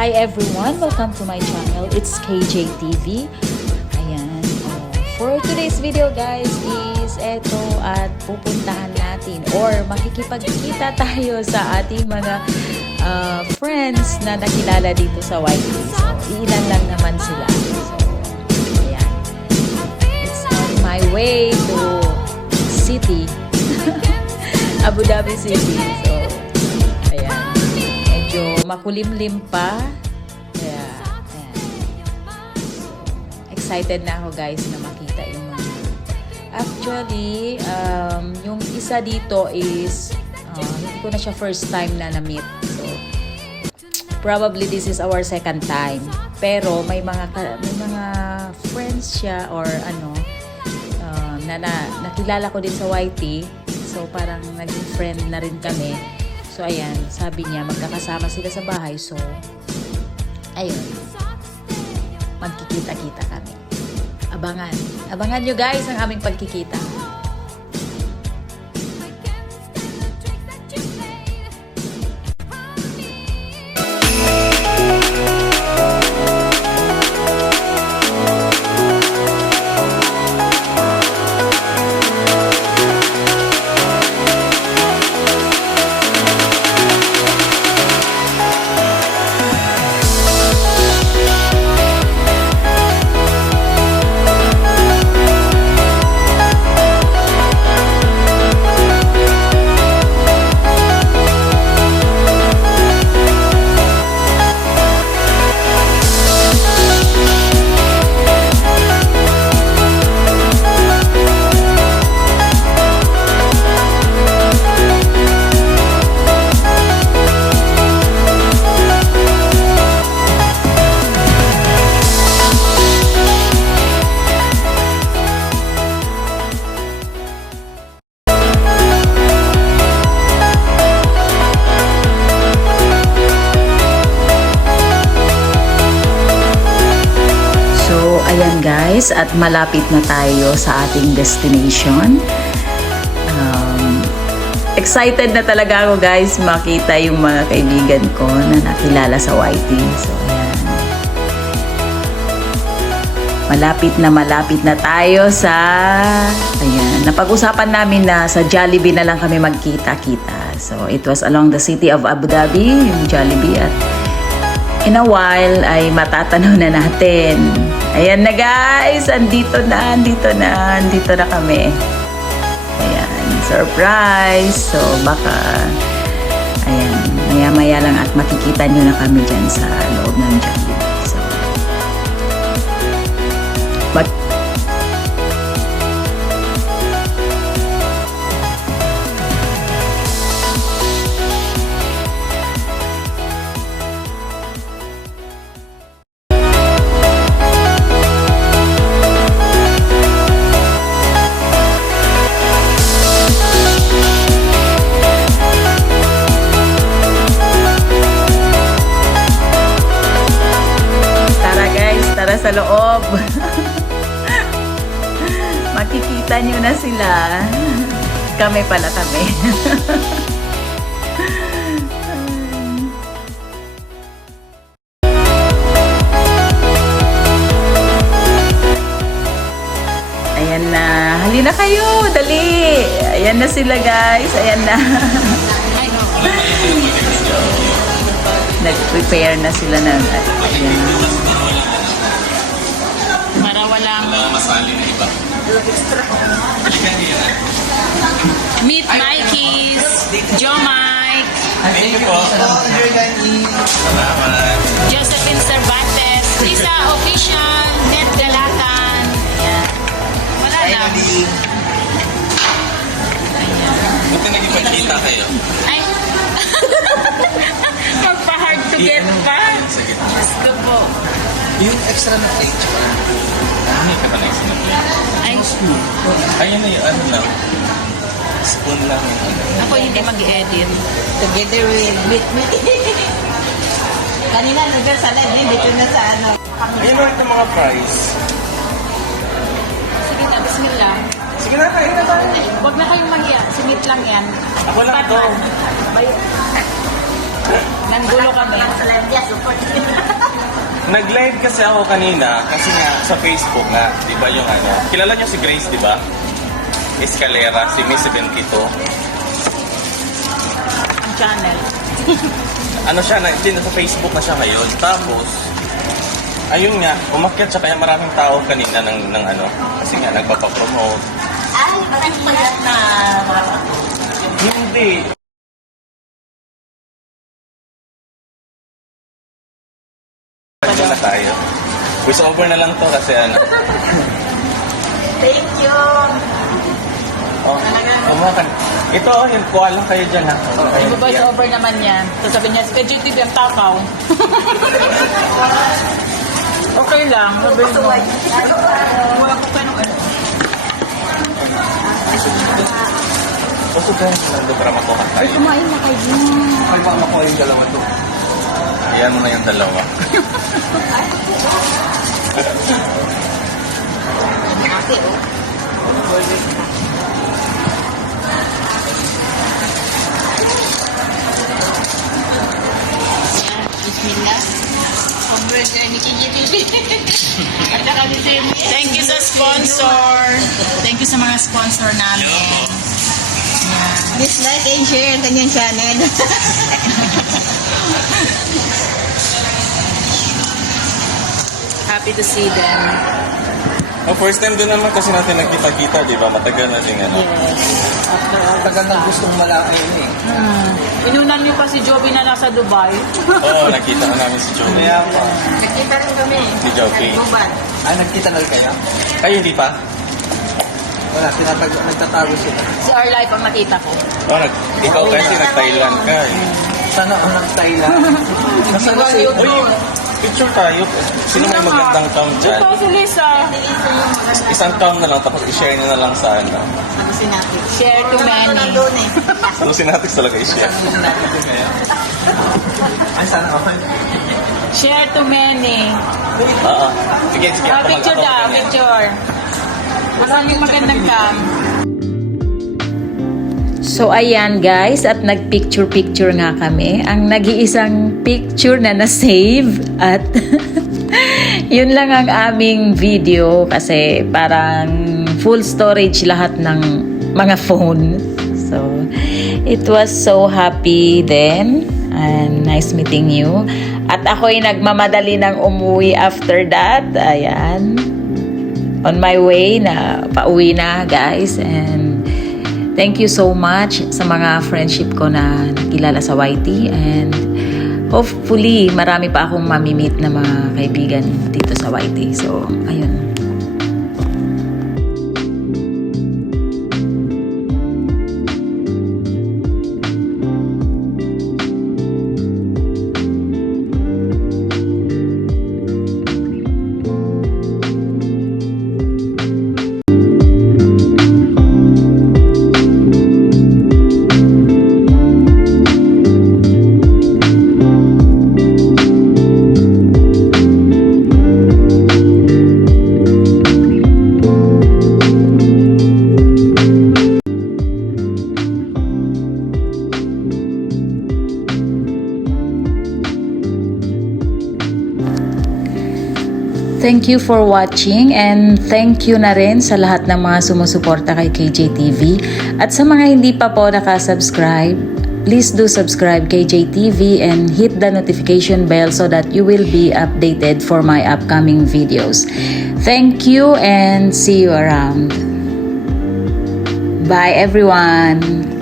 Hi everyone! Welcome to my channel. It's KJ TV. Ayan. For today's video guys is eto at pupuntahan natin or makikipagkita tayo sa ating mga friends na nakilala dito sa YT. So, ilan lang naman sila. So, ayan. It's on my way to city. Abu Dhabi City. So, ayan. Medyo makulimlim pa. Kaya, ayan. So, excited na ako guys na makita yung mga. Actually, yung isa dito is hindi ko na siya first time na na-meet. So, probably this is our second time. Pero may mga friends siya or ano na nakilala ko din sa YT. So, parang naging friend na rin kami. So, ayan, sabi niya, magkakasama sila sa bahay. So, ayun, magkikita-kita kami. Abangan. Abangan nyo guys ang aming pagkikita. Ayan guys, at malapit na tayo sa ating destination. Excited na talaga ako guys makita yung mga kaibigan ko na nakilala sa YT. So ayan. Malapit na tayo sa ayan, napag-usapan namin na sa Jollibee na lang kami magkita-kita. So it was along the city of Abu Dhabi, yung Jollibee, at in a while ay matatanaw na natin. Ayan na guys, andito na kami. Ayan, surprise. So baka, ayan, maya-maya lang at makikita nyo na kami dyan sa loob ng Jollibee. So, sa loob. Makikita nyo na sila. Kami pala kami. Ayan na. Halina kayo. Dali. Ayan na sila guys. Ayan na. So, nag-prepare na sila na. Ayan. Para walang masali na iba. Meet Mikey's, Joe Mike. Thank you po. Salamat. Josephine Cervantes, Lisa Official, Net Galatan. Ayan. Wala na. Buti nagipagkita kayo. Ay. Magpa-hard to get pa. Gusto po. Yung extra na plate pa. Hindi ka pa na extra na plate. Ay, Ayun na yung ano lang. Spoon lang. ako hindi mag-edit. Together with me. Kanina nag sa live, dito na sa ano. Ayun na ito mga price. Sige na, bismillah. Sige na, kain na tayo. Huwag na kayong mahiya. Sumit lang yan. Ako lang ito. Bayo. Nanggulo kami. Nag-live kasi ako kanina kasi nga sa Facebook nga, di ba yung ano, kilala niyo si Grace, di ba? Escalera, si Miss 72. Ang channel. Ano siya, sa Facebook na siya ngayon. Tapos, ayun nga, umakyat siya kaya maraming tao kanina ng ano, kasi nga nagpapapromote. Ay, parang malat na Hindi. Diyan na tayo. Voice over na lang to kasi ano. Thank you. Oh, umakan. Ito, yung kuha lang kayo dyan ha. Voice over naman yan. Sasabihin niya, kay GTV ang takaw. Okay lang. Sabihin mo. Wala ko ka nung ano. Gusto ko nandun para makuha tayo. Kumain na kayo. Ay, baka makuha yung dalawa to. Ayan mo na yung dalawa. Bismillah. Congrats ni KJTV. At saka ni Timmy. Thank you sa sponsor. Thank you sa mga sponsor namin. Please like and share ang kanyang channel. Happy to see them. Oh, first time din naman kasi natin nagkita-kita, di ba? Matagal natin ano. Tagal na gustong malaki yun eh. Inunan niyo pa si Joby na nasa Dubai. Oo, nakita ko namin si Joey. Kaya pa. Nagkita rin kami. Si Joby. Nagbubat. Ah, nagkita na rin kayo? Kayo hindi pa? Wala, nagtatago sila. Si Our Life ang nakita ko. Oh, ikaw kasi nag-Thailand ka eh. Sana ako nag-Thailand. Nasaan na si... Uy, picture tayo. Sino may magandang town dyan? Ito si Lisa. Isang town na lang, tapos i-share nyo na lang sa ano. Sabi natin. Share to many. Nandun eh. Ano sinatics talaga i-share? Ay, sana ako. Share to many. Oo. Sige, sige. Ah, Ako picture ako daw, ganyan. picture. Asan yung magandang cam? So ayan guys, at nagpicture-picture nga kami. Ang nag-iisang picture na na-save at yun lang ang aming video kasi parang full storage lahat ng mga phone. So it was so happy then and nice meeting you. At ako'y nagmamadali ng umuwi after that. Ayan. On my way na pauwi na guys, and thank you so much sa mga friendship ko na nakilala sa YT, and hopefully marami pa akong mamimit na mga kaibigan dito sa YT. So ayun. Thank you for watching, and thank you na rin sa lahat ng mga sumusuporta kay KJTV. At sa mga hindi pa po nakasubscribe, please do subscribe KJTV and hit the notification bell so that you will be updated for my upcoming videos. Thank you and see you around. Bye everyone!